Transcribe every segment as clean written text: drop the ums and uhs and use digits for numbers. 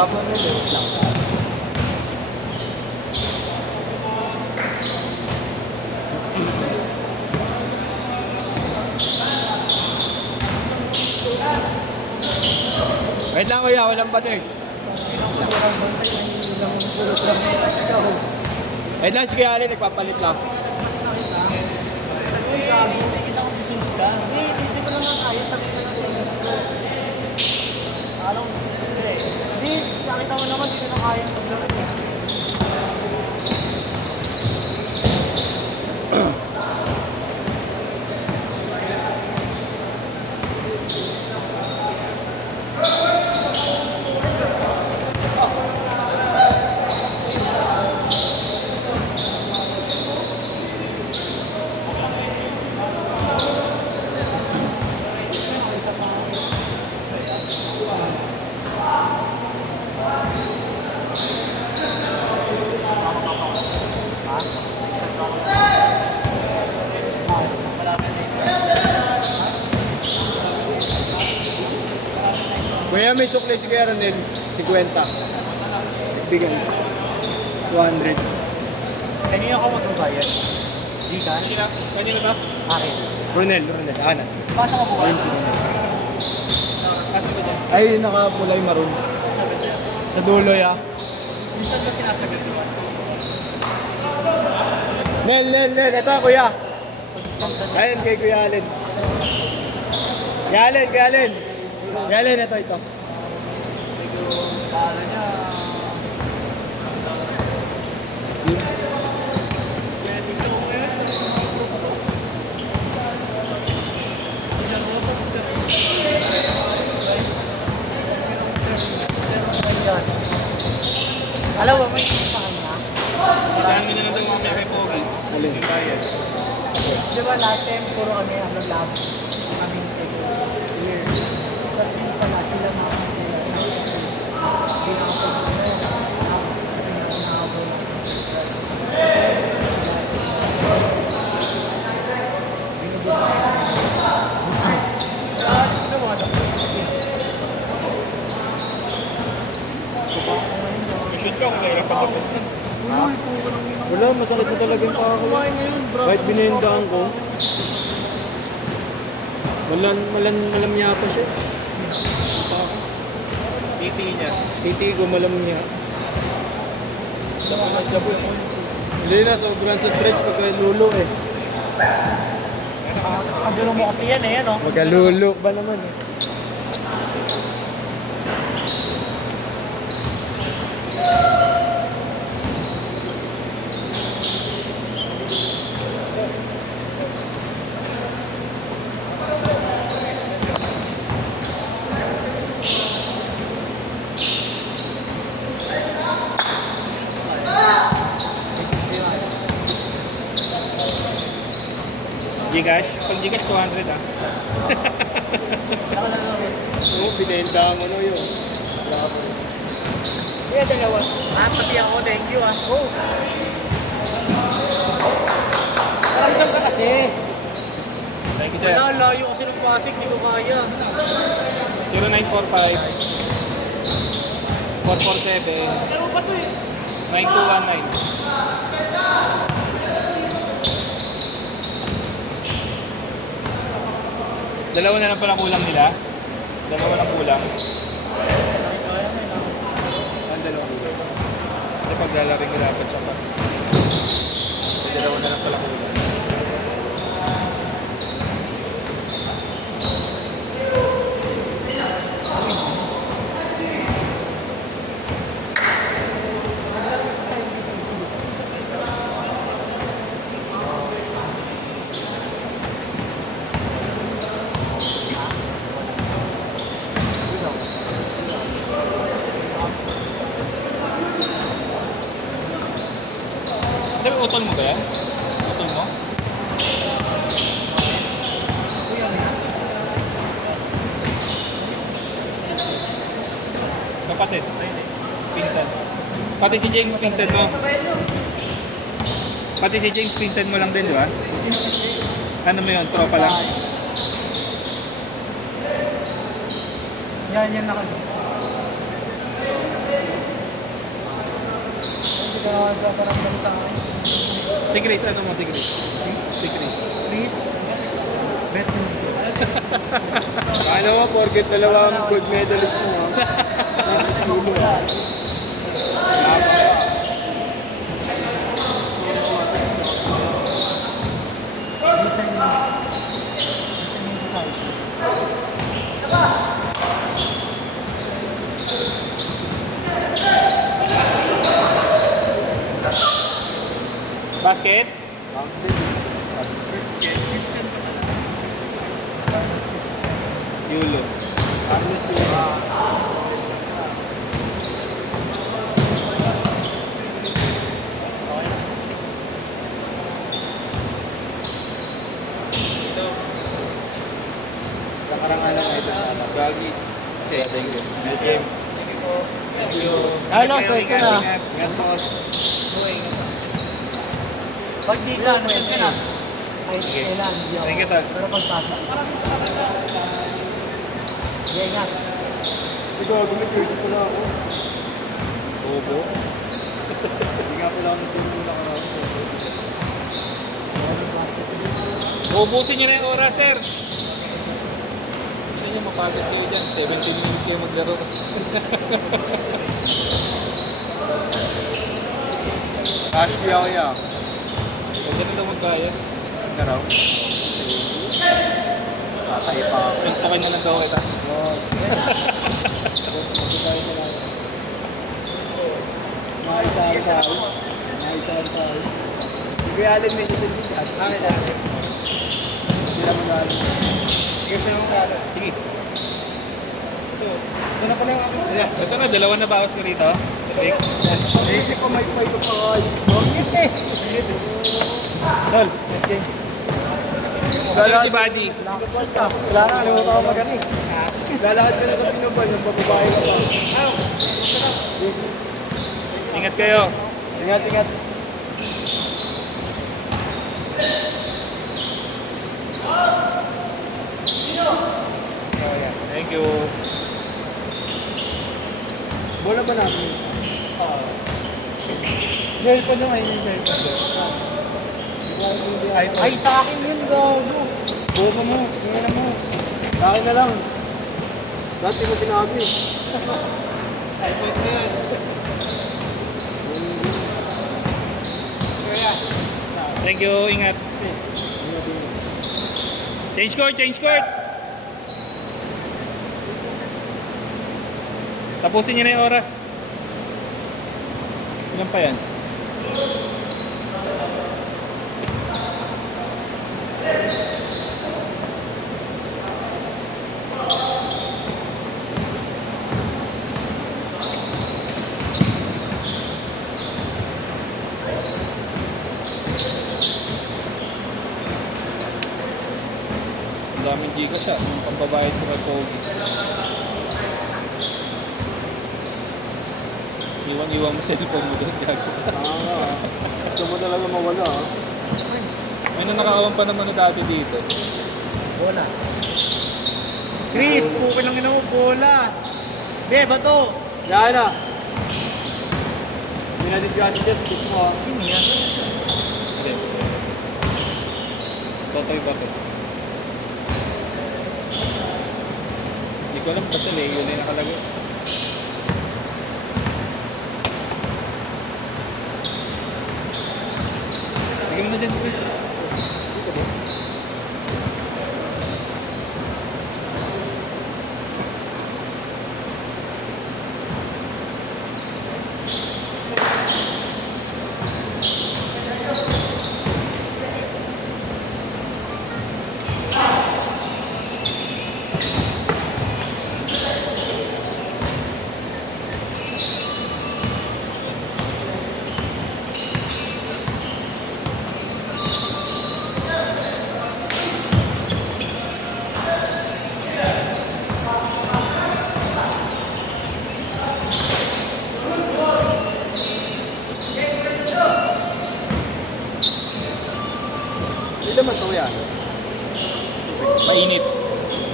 Tapos nila, wait lang. Wait lang kuya, walang banig. Wait lang, sige Ali, nagpapalit lang. Uy, gabi, nakikita ko susunod ka. Hindi ko naman kaya, sabi ko na susunod ko. Alam ko susunod eh. Hindi, nakita mo naman, hindi ko na kaya magsunod eh. Kuya, may suklay si Kuya Ronel, 50. Bigyan. 200. Kanina ako magbabayad. Di ka? Kanina ba? Akin. Ronel, Anas. Pasok ka bukas. Sabi ko dyan. Ay, nakapulay maroon. Sabi ko dyan. Sa dulo ya. Minsan ba sinasagot ko? Nel, ito Kuya. Ayun kay Kuya Allen. Kuya Allen, ito. Para niya. Alam mo, may isa sa kanya. Kailangan nyo na lang mamaya kay Pogi. Alin? Yung bayad. Di ba last time, puro kami, ano lang, kaming year. Kasi pala sila mga I-shoot ka kung kailan patapos na. Wala, masakit na talaga yung paa ko. Kahit binendaan ko. Malamya pa siya. Titi niya. Titi ko malamya. Hindi na, sobrang sa stretch pagka lulo eh. Pagdulo mo kasi yan eh, ano? Magalulo ba naman eh. Gcash? Pag Gcash, 200 ah. Oo, binenda mo no yun. Kaya dalawa. Pati ako, thank you ah. Oh. Naramdam ka kasi. Thank you, sir. Wala, layo kasi ng Pasig, hindi ko kaya. 0945 447 Ano ba to eh? 9219. Dalawa na lang pala kulang nila. Dalawa lang kulang. Ang dalawa kulang. Kasi paglalaring ko dapat siya pa. Dalawa na lang pala kulang. Sabi, utol mo ba yan? Utol mo? Kapatid. Pinsan. Pati si James, pinsan mo. Pati si James, pinsan mo lang din, di ba? Ano mo yun? Tropa lang? Yan na kami. ka nagpaparamdam sa akin. Si Chris, ano mo si Chris? Si Chris. Please. Bet mo. Kaya naman, porket dalawang gold medalist mo. Sulo. Basket? Yulo. Nakarangalan na ito. Gagi. Okay, thank you. Nice game. Thank you. Carlos, wait ka na. Ingat po. Pag di ka, nasan ka na? Ay, Sige. kailan, hindi ako. Thank you, Tol. Pero pagpasa. Sige, ingat. Sige, gumit-jersey pala ako. Bobo. Hindi nga pala ako nagtulong na karami. Ubusin nyo na yung oras, sir. Hindi nyo mapagod kayo dyan. 17 minutes kayo maglaro. Ashley ako yan. Huwag ka na magkaya. Karaw. Tatay pa ako. Suntukin na lang daw kita. Maisari tayo. Maisari tayo. Hindi alam medyo sa dito. At akin alam. Sila mag-alam. Sige, sila mag-alam. Sige. Ito na pala yung aking sila. Ito na, dalawa na bawas ko rito. Rick. Hindi ko may point pa kayo. Bakit eh? Dal, let's game. Ano si Buddy? Wala na, alimutan ko magaling. Lalakad ka na sa pinubal, yung bababae ka pa. Ingat kayo. Ingat, ingat. Thank you. Bola ba namin? Girlfriend nyo ngayon yung girlfriend. Ay, sa akin yun, gago. Boba mo, tingnan mo. Sa akin na lang. Dati ko sinabi. Ay, point na yan. Thank you, ingat. Change court, change court. Tapusin niyo na yung oras. Ilan pa yan? Ang daming giga siya. Yung pambabayad sa Pogi. Iwan-iwan mo cellphone mo doon. Gago. Gusto mo talaga mawala ah. May nanakawan pa naman na dati dito. Bola. Chris, pukin lang ina mo, bola. Be, bato. Yan na. Hindi na disgusted dyan, stick mo ah. Sino yan? Okay. Totoy bakit? Hindi ko alam basta Leo na yung nakalagay. Lagyan mo na dyan, Chris. Dito ba? Hindi naman to yan. Mainit.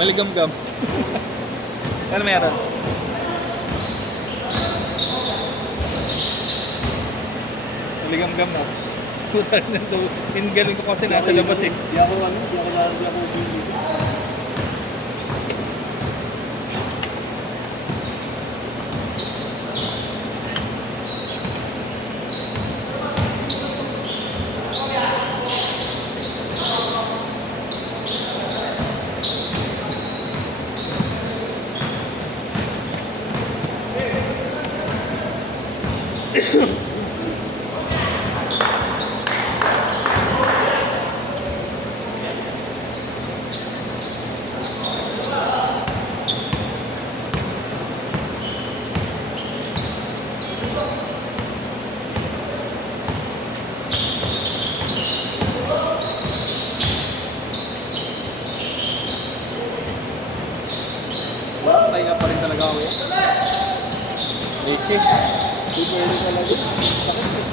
Maligam-gam. Ano meron? Ligam-gam na. Putal na to. Galing ko kasi nasa labas eh. Di ako busy. Wala, pahinga pa rin talaga ako eh. Leche. Di pwede talaga. Sakit eh.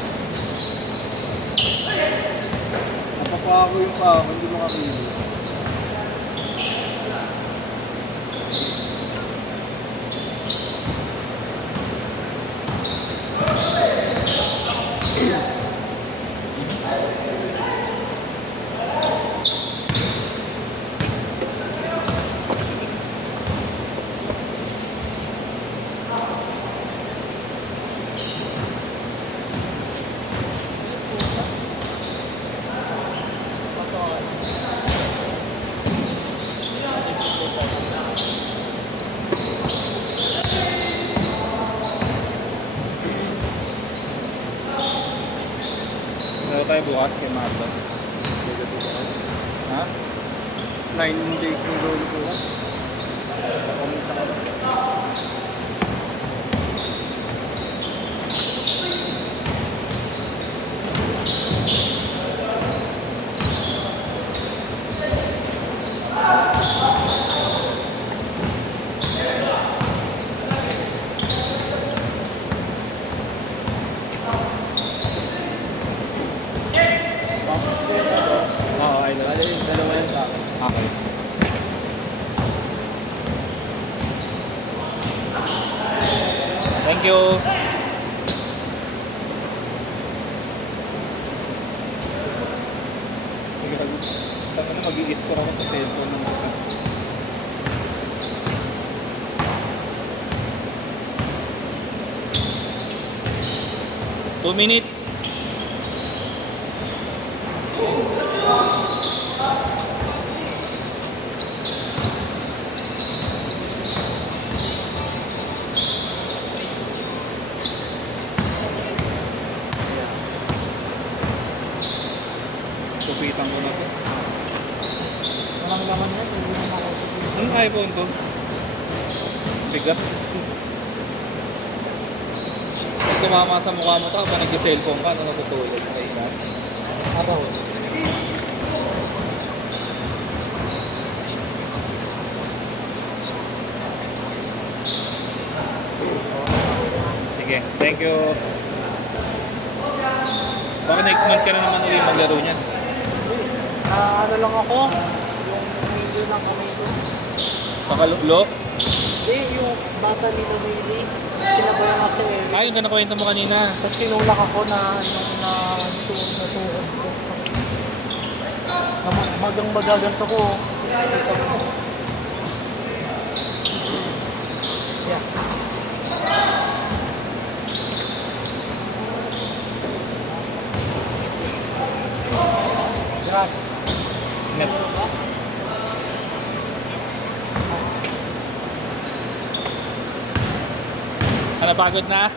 Napapako yung pa ako, hindi makakili. Meron tayo bukas kay Marlon. Ha? 9 days ng role ko lang. Pakamisa ka ba? Oo, I love Bale, yung dalawa yan sa akin. Okay. Thank you. Sige, tama na mag-i-score ako sa cellphone ng mga. 2 minutes. Supitan ko na to. Walang laman yan, hindi mo makakita. Anong iPhone to? Bigat. Pag tumama sa mukha mo to, kapag nag-cellphone ka, ano natutulog? Okay, na. Abaw. Sige, thank you. Baka next month ka na naman ulit maglaro niyan. Ano lang ako, yung medyo ng kamay ko. Pakalulo? Hindi, yung bata ni Namili, sinabayan ako sa area. Ay, yung nakwento mo kanina. Tapos tinulak ako na tuhod ko. Magang magaganto ko. Kita mo. Yeah. Grabe. Net. Ano, pagod na?